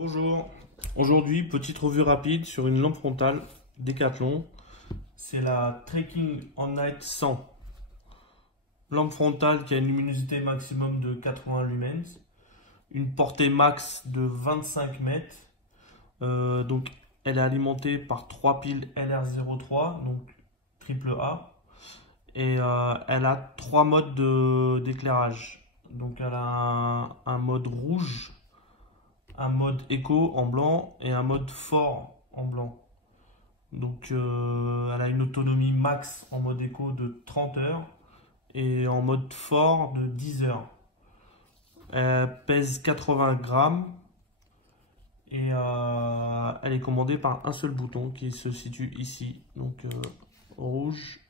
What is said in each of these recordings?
Bonjour, aujourd'hui petite revue rapide sur une lampe frontale Decathlon. C'est la Trekking on Night 100. Lampe frontale qui a une luminosité maximum de 80 lumens, une portée max de 25 mètres. Donc elle est alimentée par 3 piles LR03, donc triple A. Et elle a 3 modes d'éclairage. Donc elle a un mode rouge, un mode éco en blanc et un mode fort en blanc. Donc elle a une autonomie max en mode éco de 30 heures et en mode fort de 10 heures. Elle pèse 80 grammes et elle est commandée par un seul bouton qui se situe ici. Donc rouge,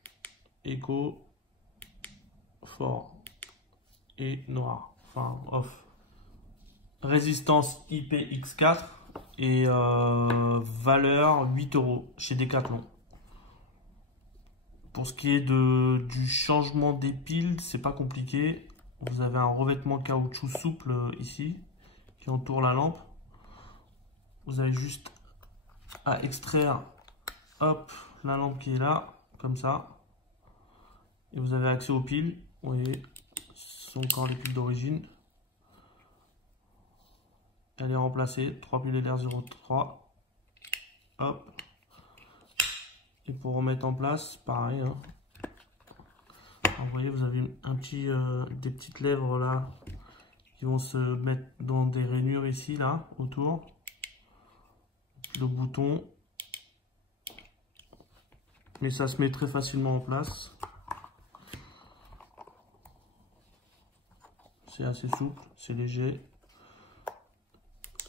éco, fort et noir, enfin off. Résistance IPX4 et valeur 8 € chez Decathlon. Pour ce qui est du changement des piles, c'est pas compliqué. Vous avez un revêtement caoutchouc souple ici qui entoure la lampe. Vous avez juste à extraire, hop, la lampe qui est là, comme ça. Et vous avez accès aux piles. Vous voyez, ce sont encore les piles d'origine. Elle est remplacée, 3 piles LR03. Hop. Et pour remettre en place, pareil. Hein. Alors, vous voyez, vous avez des petites lèvres là qui vont se mettre dans des rainures ici, là, autour. Le bouton. Mais ça se met très facilement en place. C'est assez souple, c'est léger.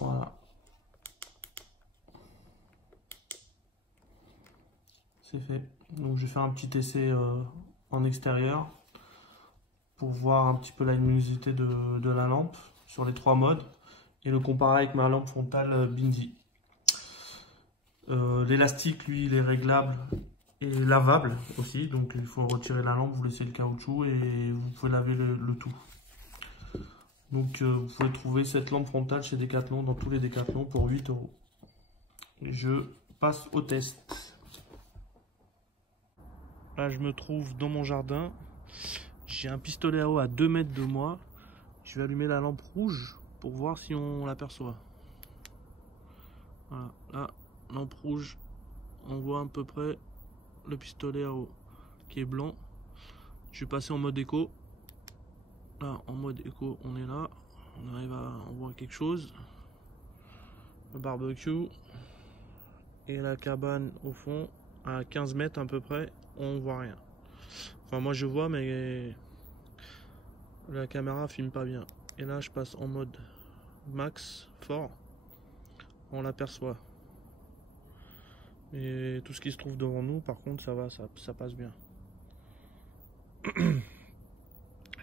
Voilà. C'est fait. Donc je vais faire un petit essai en extérieur pour voir un petit peu la luminosité de la lampe sur les 3 modes et le comparer avec ma lampe frontale Bindi. L'élastique, lui, il est réglable et lavable aussi. Donc il faut retirer la lampe, vous laissez le caoutchouc et vous pouvez laver le tout. Donc vous pouvez trouver cette lampe frontale chez Decathlon, dans tous les Decathlon, pour 8 €. Je passe au test. Là je me trouve dans mon jardin. J'ai un pistolet à eau à 2 mètres de moi. Je vais allumer la lampe rouge pour voir si on l'aperçoit. Voilà, là, lampe rouge. On voit à peu près le pistolet à eau qui est blanc. Je vais passer en mode éco. Là, en mode éco, on est là. On voit quelque chose. Le barbecue. Et la cabane au fond, à 15 mètres à peu près, on voit rien. Enfin, moi je vois, mais la caméra filme pas bien. Et là, je passe en mode max, fort. On l'aperçoit. Et tout ce qui se trouve devant nous, par contre, ça va, ça passe bien.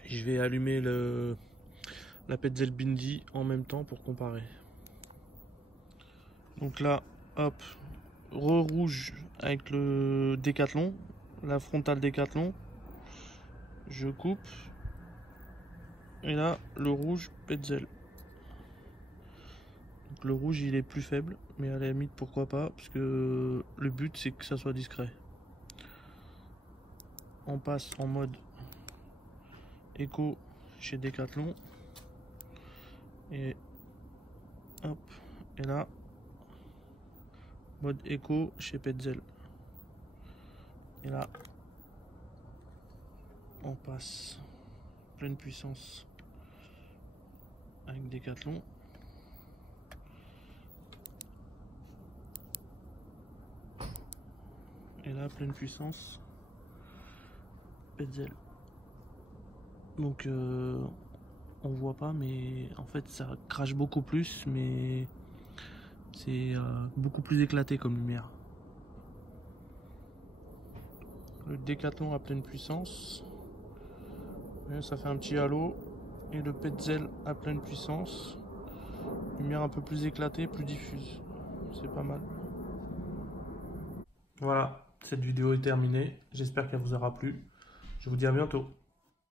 Je vais allumer la Petzl Bindi en même temps pour comparer. Donc là, hop, rouge avec le Decathlon, la frontale Decathlon. Je coupe. Et là, le rouge Petzl. Donc le rouge, il est plus faible, mais à la limite, pourquoi pas, parce que le but, c'est que ça soit discret. On passe en mode éco chez Decathlon. Et hop, et là, mode éco chez Petzl. Et là, on passe pleine puissance avec Decathlon. Et là, pleine puissance Petzl. Donc on voit pas, mais en fait ça crache beaucoup plus, mais c'est beaucoup plus éclaté comme lumière. Le Decathlon à pleine puissance, ça fait un petit halo. Et le Petzl à pleine puissance, lumière un peu plus éclatée, plus diffuse. C'est pas mal. Voilà, cette vidéo est terminée. J'espère qu'elle vous aura plu. Je vous dis à bientôt.